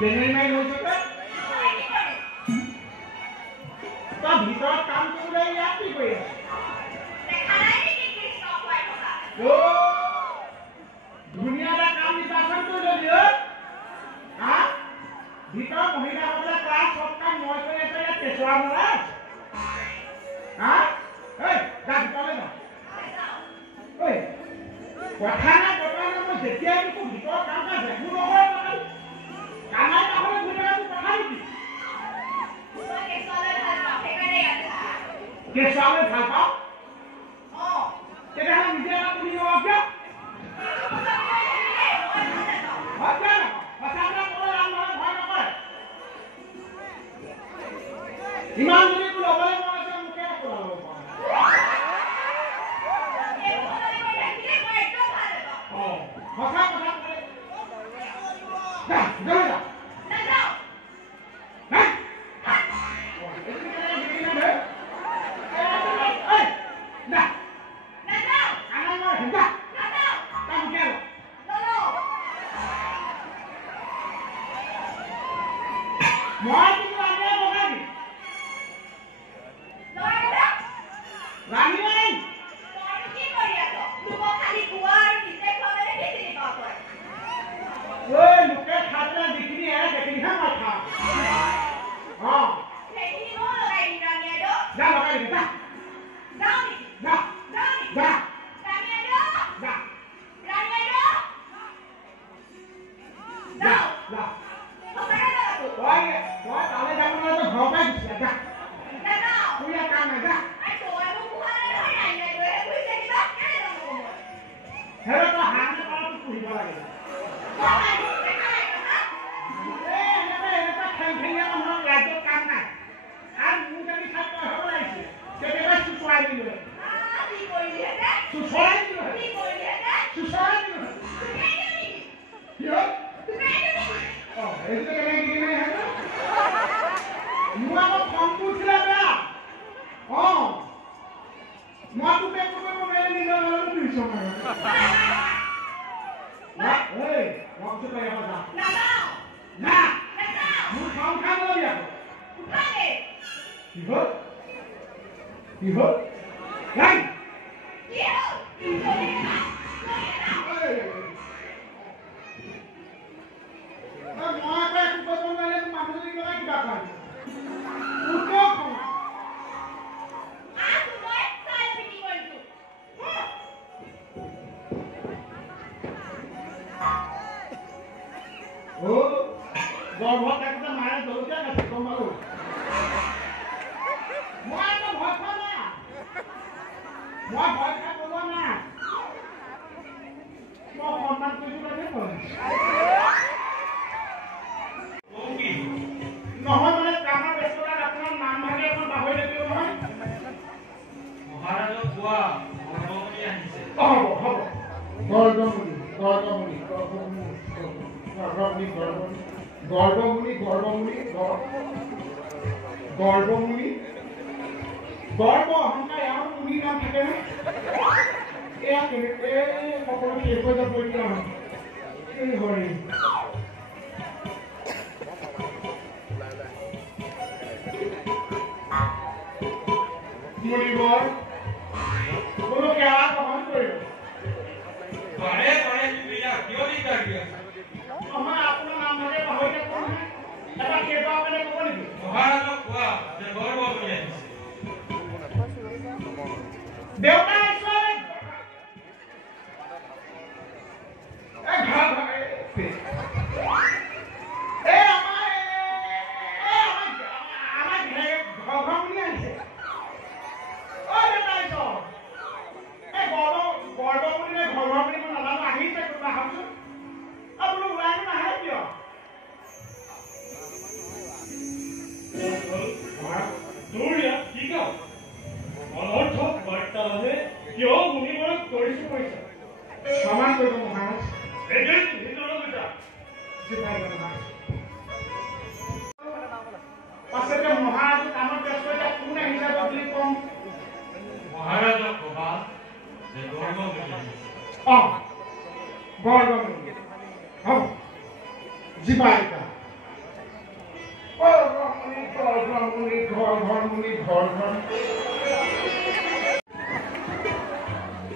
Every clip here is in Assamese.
জেনেৰেল মাইন হৈছে তই ভিতৰত কাম কৰিবলৈ ইয়াত কি কৰি আছ ধুনীয়া এটা কাম নিৰ্বাচন কৰি ললি হা ভিতৰত মহিলাসকলে কৰা চব কাম মই কৰি আছো ইয়াত কেঁচুৱা মৰা হা এই যা ভিতৰলৈ যা ঐ কথা নাই বতৰা নাই মই যেতিয়াই তোক ভিতৰত কাম কৰা দেখো নকৰে কামাই কাষলৈ ঘূৰি থকা তোৰ কথা নেকি কেঁচুৱালৈ ভাল পাওঁ তেতিয়াহ'লে নিজে এটা পুলি লওঁ কিয় ইমান যদি তোৰ ল'বলৈ মন আছে মোকে ল'ব সঁচা কথা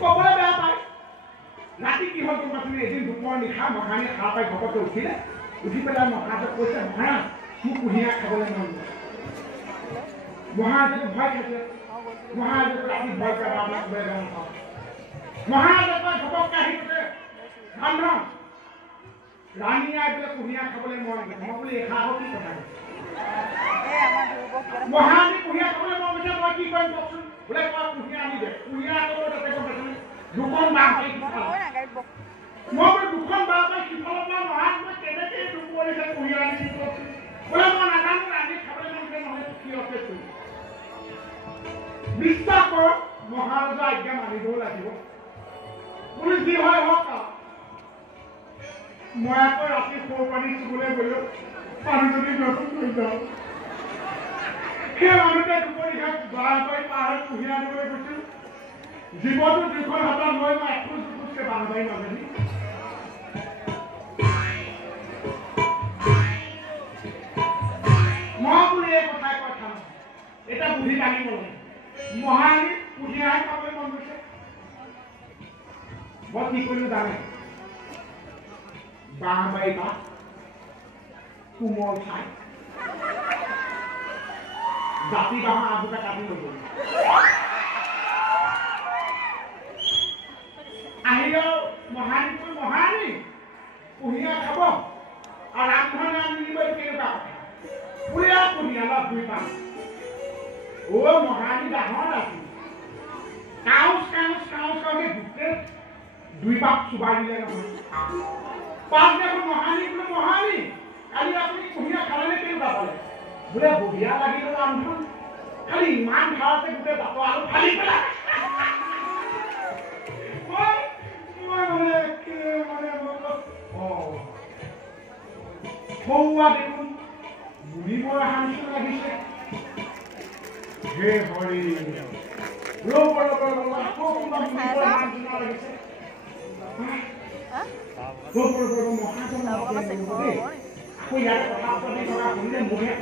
কবলৈ বেয়া পায় ৰাতি কি হ'ল তোমাৰ তুমি এদিন দুপৰ নিশা মহানী সাৰ পাই ঘপকতে উঠিলে উঠি পেলাই মহাৰাজক কৈছে মহাৰাজ মোক কুঁহিয়াৰ খাবলৈ মন গৈছে মহাৰাজে ভয় খাইছে মহাৰাজে ৰাতি ভয় কৰে আপোনাক বেয়া বেয়া পাওঁ মহাৰাজে কয় ঘপককে আহি কৈছে বান্ধৱ ৰাণী আই বোলে কুঁহিয়াৰ খাবলৈ মন গৈছে মই বোলে এষাৰ কি কথা মহাৰাজে কুঁহিয়াৰ খাবলৈ মন গৈছে মই কি কৰিম কওকচোন বোলে মই কুঁহিয়াৰ আনি দে কুঁহিয়াৰ আনিবলৈ তাতে গম পাইছে দুখন বাঁহ পাই মই বোলে দুখন বাঁহ পাই সিফালৰ পৰা মহাৰাজ মই কেনেকৈ দুপৰিছে কুঁহিয়াৰ আনি দিম কওকচোন বোলে মই নাজানো ৰাণী খাবলৈ মন গৈছে নহ'লে কি অপেক্ষা কৰিম বিশ্বাস কৰক মহাৰাজৰ আজ্ঞা মানিবও লাগিব বোলে যি হয় হওক মই আকৌ ৰাতি সৌ পানী চুবলৈ গ'লো মানুহজনী নতুন হৈ যাওঁ সেই মানুহটোৱে দুপৰীয়া বাঁহ পাই পাহাৰত কুঁহিয়াৰ আনিবলৈ গৈছিল জীৱনটো দুখন হাতত লৈ মই এখোজ দুখোজকে বাঁহ পাই নাজানি মই বোলে এই কথাই কথা এটা বুদ্ধি লাগিব লাগে মহাৰাণী কুঁহিয়াৰ খাবলৈ মন গৈছে মই কি কৰিলো জানে বাঁহ বাৰী বা কোমল ঠাই জাতি বাঁহৰ আজোটা কাটি লৈ গ'লো আহিলেও মহাৰাণী কুঁহিয়াৰ খাব আৰু ৰামধনে আনি দিব কেনেকুৱা কথা পুৰা কুঁহিয়াৰ অলপ ধুই পাম মহাৰাণী ডাঙৰ আছিল কাউকে গোটেই দুই পাক চুবাই দিলে নহয় পাঁচ দেখোন মহাৰাণী বোলে মহাৰাণী কালি আপুনি কুঁহিয়াৰ খালে কেনেকুৱা পালে বোলে বঢ়িয়া লাগিল ৰামধন খালি ইমান ভালতে গোটেই বাটৰ আৰু ফালি পেলাই সৌৱা দেখোন বুঢ়ীবৰ হাঁচি লাগিছে হে হৰি ৰ'ব আকৌ কোনোবা বুঢ়ীবৰ হাঁচি লাগিছে মহাজন আকৌ ইয়াত কথা পাতি থকা শুনিলে মোহে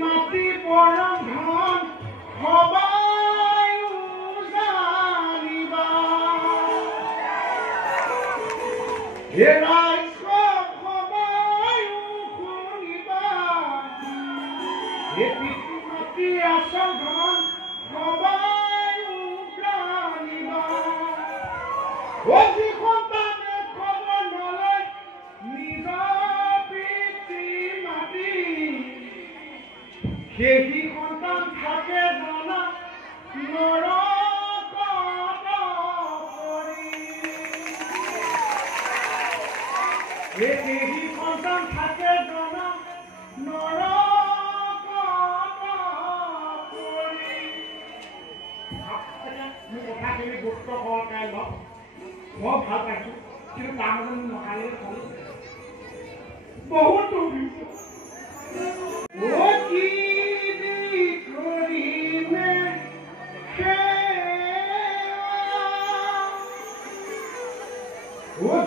মাটি পৰম ধন সবাই জানিবা সবাই শুনিবা মাটি আচল ধন সবাই জানিবা অতি সন্তানে খবৰ নলয় নিজৰ পিতৃ মাটি সেই সন্তান থাকে জনা নৰকত পৰি সেই সন্তান থাকে জনা নৰকত পৰি মোৰ কথাখিনি গুৰুত্ব সহকাৰে লওক মই ভাল পাইছোঁ কিন্তু তাৰ মাজত নহাৰিলে খালি বহুত দুখ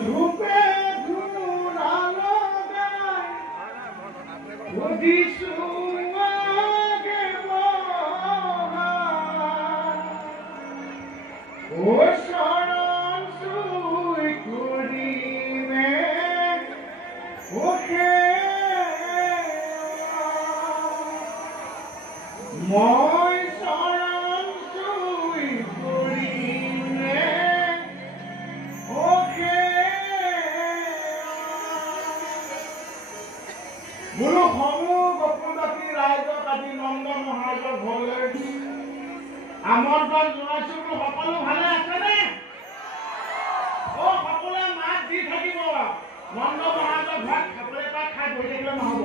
ধূপে ধূনা লগাই সুধিছো আগে শৰণ চুই কৰিমে মই শৰণ চুই কৰিমে বোলো সমূহ গোপীবাসী ৰাইজক আজি নন্দ মহাৰাজৰ ঘৰলৈ আমন্ত্ৰণ জনাইছো বোলো সকলো ভালে আছেনে সকলোৱে মাত দি থাকিব নন্দ মহাৰাজৰ ঘৰত খাবলৈ পাই খাই বহি থাকিলে নহ'ব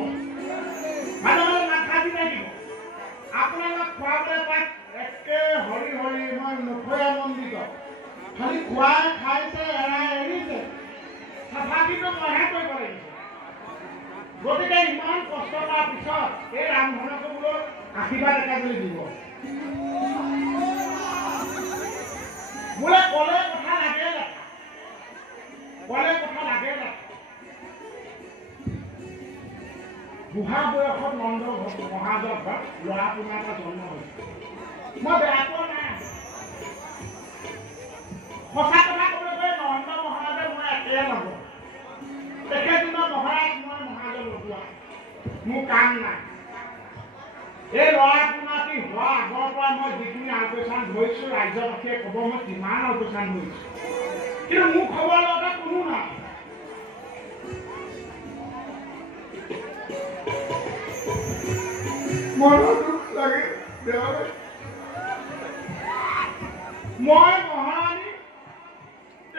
মাজে মাজে মাত খাই দি থাকিব আপোনালোক খোৱাবলৈ পাই একে হৰি হৰি মই নথৈ আনন্দিত খালি খুৱাই খাইছে এৰাই এৰিছে চাফা কিন্তু মইহে কৰিব লাগিছে গতিকে ইমান কষ্ট কৰাৰ পিছত এই ৰামধনকে বোলো আশীৰ্বাদ এটা বুলি দিব বোলে কলে কথা লাগে বুঢ়া বয়সত নন্দ মহাজৰ ঘৰত ল'ৰা পুনা এটা জন্ম হৈছে মই বেয়া পোৱা নাই সঁচা কথা ক'বলৈ গ'লে নন্দ মহাৰাজে মই একেই নগ'ল তেখেতদিনৰ মহাৰাজ মই মহাজৰ লগোৱা মোৰ কাম নাই এই ল'ৰা পুনাটি হোৱা আগৰ পৰা মই যিখিনি আলপৈচান ধৰিছোঁ ৰাজ্যবাসীয়ে ক'ব মই কিমান আলপৈচান ধৰিছোঁ কিন্তু মোৰ খবৰ লগতে কোনো নাই মনৰ দুখ লাগে মই মহাৰাণী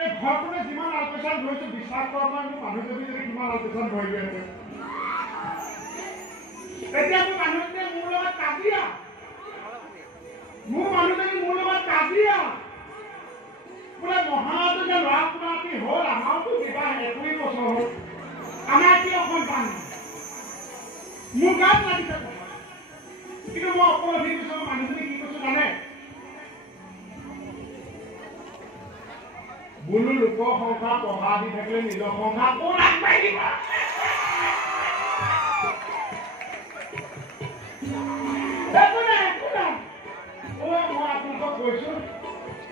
এই ঘৰখনে যিমান আলপৈচান ধৰিছোঁ বিশ্বাস কৰা মই মোৰ মানুহজনী যদি কিমান আলপৈচান ধৰিলেহেঁতেন এতিয়া মোৰ মানুহজনীয়ে মোৰ লগত কাজিয়া বোলে মহাৰাজে যে ল'ৰা পুনাটি হ'ল আমাৰতো বিবাহ 21 বছৰ হ'ল আমাৰ কিয় সন্তান মোৰ গাত লাগিছে কিন্তু মই অপৰাধী কৈছোঁ মানুহজনী কি কৈছোঁ জানে বোলো লোকৰ সংসাৰ পঢ়া দি থাকিলে নিজৰ সংসাৰ কোন আগবাঢ়ি দিবা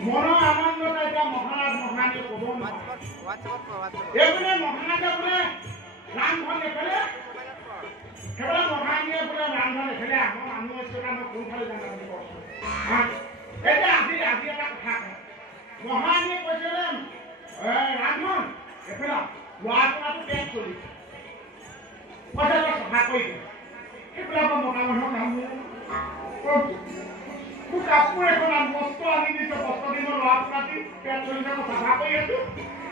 মনৰ আনন্দত এতিয়া মহাৰাজ মহাৰাণীয়ে ক'ব এইপিনে মহাৰাজে বোলে ৰামধন এফালে সেইফালে মহাৰাণীয়ে বোলে ৰামধন এফালে আমাৰ মানুহ আছে কাৰণে কোনফালে যাম বুলি কৈছোঁ এতিয়া আজি এটা কথা মহাৰাণীয়ে কৈছে যে ৰামধন এফালে ল'ৰা পুনাটো পেট চলিছে কৈছে তই চাফা কৰি দে সেইফালে আকৌ মতা মানুহৰ কাম মোৰ কাপোৰ এখন বস্ত্ৰ আনি দিছে বস্ত্ৰ দিনৰ ল'ৰা পুনাটি পেট চলিছে মই চাফা কৰি আছোঁ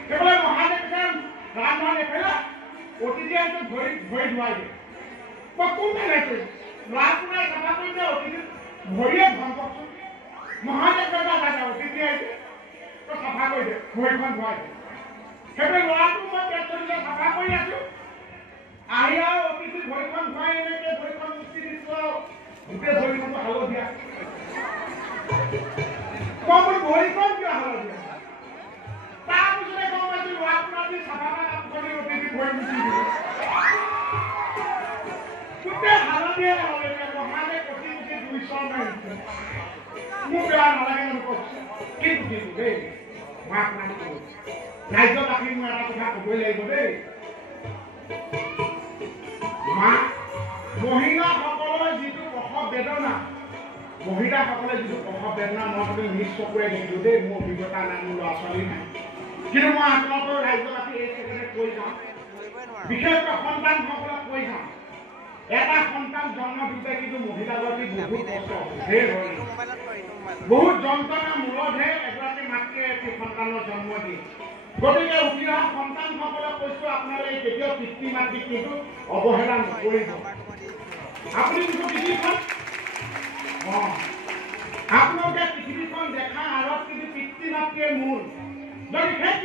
সেইফালে মহাৰাজে কৈছে ৰামধন এফালে অতিথি আহিছে ধৰি ধুৱাই দিয়ে মই কোনফালে কৰিছোঁ ল'ৰা পুনাই চাফা কৰি দিয়ে অতিথি ভৰিয়ে ধংকচোন মহাৰাজে কৈছে অতিথি আহিছে তই চাফা কৰি দে ভৰিখন ধুৱাই দে সেইফালে ল'ৰাটো মই পেট চলিছে চাফা কৰি আছোঁ আহি আৰু অতিথি ভৰিখন ধুৱাই এনেকৈ ভৰিখন মুচি দিছোঁ আৰু গোটেই ভৰিখনটো হালধীয়া মই বোলো ভৰিখন কিয় হালধীয়া তাৰপিছতে গম পাইছোঁ ল'ৰা পুনাটি চাফা কৰি অতিথি ভৰি মুচি দিলোঁ গোটেই হালধীয়া মহাৰাজে কচি মুচি 2 চৰ মাৰিছে মোৰ বেয়া নালাগে জানো কৈছোঁ কিন্তু দেই মই আপোনাক ক'লোঁ ৰাজ্যবাসীক মই এটা কথা ক'বই লাগিব দেই মহিলাসকলৰ যিটো প্ৰসৱ বেদনা মহিলাসকলে যিটো প্ৰসৱ বেদনা মই কিন্তু নিজ চকুৰে দেখিলোঁ দেই মোৰ অভিজ্ঞতা নাই মোৰ ল'ৰা ছোৱালী নাই কিন্তু মই আপোনালোকৰ ৰাজ্যবাসী এই ক্ষেত্ৰতে কৈ যাওঁ বিশেষকৈ সন্তানসকলক কৈ যাওঁ এটা সন্তান জন্ম দিওঁতে কিন্তু মহিলাগৰাকী বহুত কষ্ট বহুত যন্ত্ৰণা মূৰতহে এগৰাকী মাতৃয়ে এটি সন্তানৰ জন্ম দিয়ে গতিকে উঠি অহা সন্তানসকলক কৈছোঁ আপোনালোকে কেতিয়াও পিতৃ মাতৃক কিন্তু অৱহেলা নকৰিব আপুনি কিন্তু পৃথিৱীখন আপোনালোকে পৃথিৱীখন দেখা আঁৰত কিন্তু পিতৃ মাতৃয়ে মূল যদি সেই